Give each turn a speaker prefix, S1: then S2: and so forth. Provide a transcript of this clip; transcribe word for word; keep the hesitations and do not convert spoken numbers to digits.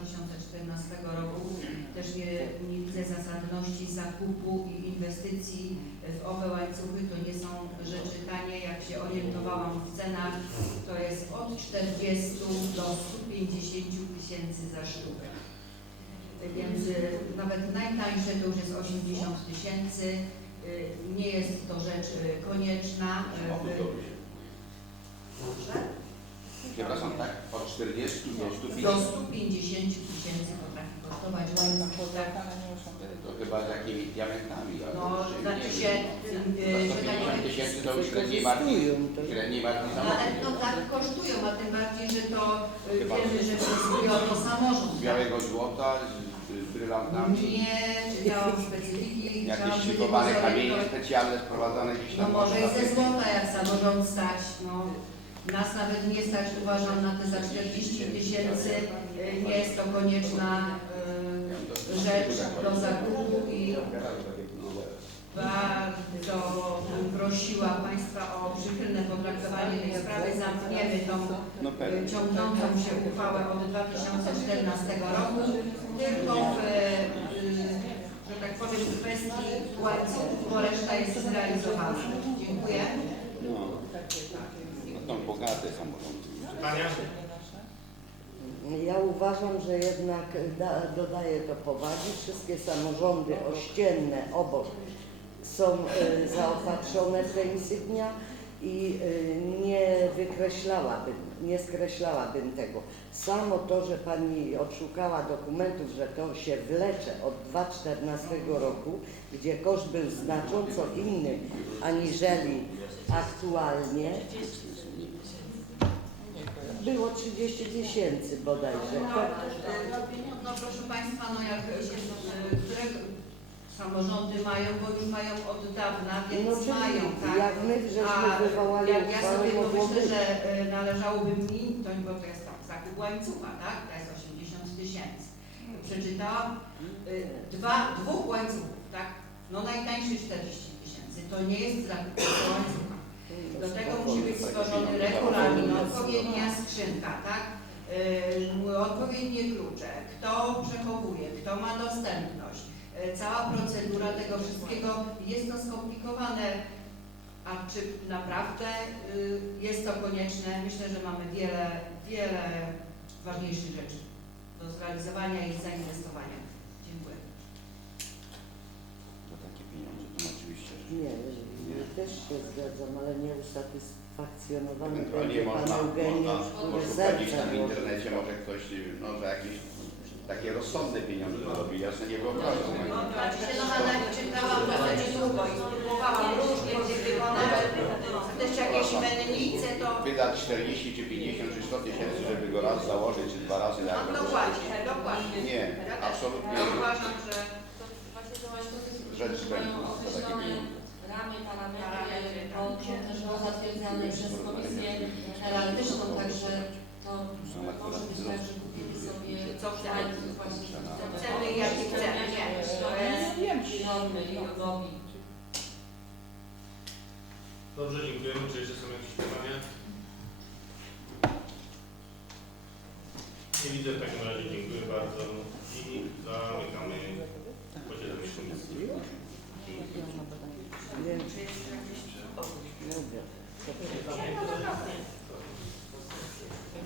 S1: tysiące czternastego roku. Też nie, nie widzę zasadności zakupu i inwestycji w owe łańcuchy. To nie są rzeczy tanie. Jak się orientowałam w cenach, to jest od czterdziestu do stu pięćdziesięciu tysięcy za sztukę. Więc nawet najtańsze to już jest osiemdziesiąt tysięcy. Nie jest to rzecz konieczna. Dobrze?
S2: Przepraszam, tak? Od czterdziestu do stu
S1: Do stu pięćdziesięciu tysięcy potrafi kosztować łańcuch. Tak.
S2: To chyba z jakimiś diamentami.
S1: No, znaczy się,
S2: sto pięćdziesiąt tysięcy to już średniej marki, średniej marki
S1: no, ale no tak kosztują, a tym bardziej, że to wiemy, że wnioskuje o to samorząd.
S2: Z białego złota, z, z brylantami.
S1: Nie, czytałam specyfiki.
S2: Jakieś szykowane kamienie specjalne sprowadzane gdzieś tam.
S1: No może i ze złota, jak samorząd stać. No. Nas nawet nie stać, uważam, na te za czterdzieści tysięcy. Nie jest to konieczna y, rzecz do zakupu i bardzo bym prosiła Państwa o przychylne potraktowanie tej sprawy. Zamkniemy tą y, ciągnącą się uchwałę od dwa tysiące czternastego roku, tylko w, y, że tak powiem, w kwestii łańcuchów, bo reszta jest zrealizowana. Dziękuję.
S2: Są bogate samorządy.
S3: Ja uważam, że jednak da, dodaję to powagi. Wszystkie samorządy ościenne obok są y, zaopatrzone w te insygnia i y, nie wykreślałabym, nie skreślałabym tego. Samo to, że Pani odszukała dokumentów, że to się wlecze od dwa tysiące czternastego roku, gdzie koszt był znacząco inny aniżeli aktualnie. Było trzydzieści tysięcy bodajże.
S1: No, no proszę Państwa, no jak które samorządy mają, bo już mają od dawna, więc
S3: no,
S1: mają, tak?
S3: Jak my żeśmy wywołali
S1: jak ja sobie pomyślę,
S3: być.
S1: że należałoby mi, to bo to jest tam zakup łańcucha, tak? To jest osiemdziesiąt tysięcy. Przeczytałam dwa, dwóch łańcuchów, tak? No najtańszy czterdzieści tysięcy. To nie jest zakup łańcucha. Do tego musi być stworzony regulamin, odpowiednia skrzynka, tak? Yy, odpowiednie klucze, kto przechowuje, kto ma dostępność. Yy, cała procedura tego wszystkiego jest to skomplikowane, a czy naprawdę yy, jest to konieczne? Myślę, że mamy wiele, wiele ważniejszych rzeczy do zrealizowania i zainwestowania. Dziękuję.
S2: Za takie pieniądze to oczywiście.
S3: Nie, ja też się zgadzam, ale nie usatysfakcjonowany
S2: Ewentualnie
S3: będzie
S2: można,
S3: Pan Eugeniusz,
S2: można
S3: który
S2: poszukać gdzieś
S3: serca
S2: tam w
S3: włoży.
S2: internecie, może ktoś, no, za jakieś takie rozsądne pieniądze robi. Ja sobie nie wyobrażam.
S1: No, znaczy się, no, ale czytałam dosyć długo i próbowałam różnie gdzie wykonać, też jakieś mennice, to...
S2: Wydać czterdzieści, czy pięćdziesiąt, czy sto tysięcy, żeby go raz założyć, czy dwa razy na
S1: No dokładnie, dokładnie.
S2: Nie,
S1: ja
S2: absolutnie
S1: ja
S2: nie.
S1: uważam, że
S2: Rzecz zbędna za takie pieniądze.
S4: Ramy, parametry, bo są też zatwierdzane przez Komisję Heraldyczną, także to może być tak, że kupimy sobie
S1: co chcemy,
S4: właśnie
S1: co chcemy i jakie chcemy, nie.
S4: I normy, i ogogi.
S5: Dobrze, dziękujemy. Czy jeszcze są jakieś pytania? Nie widzę, w takim razie dziękuję bardzo i zamykamy posiedzenie komisji.
S3: Wiem, czy jest jakieś... Mówię.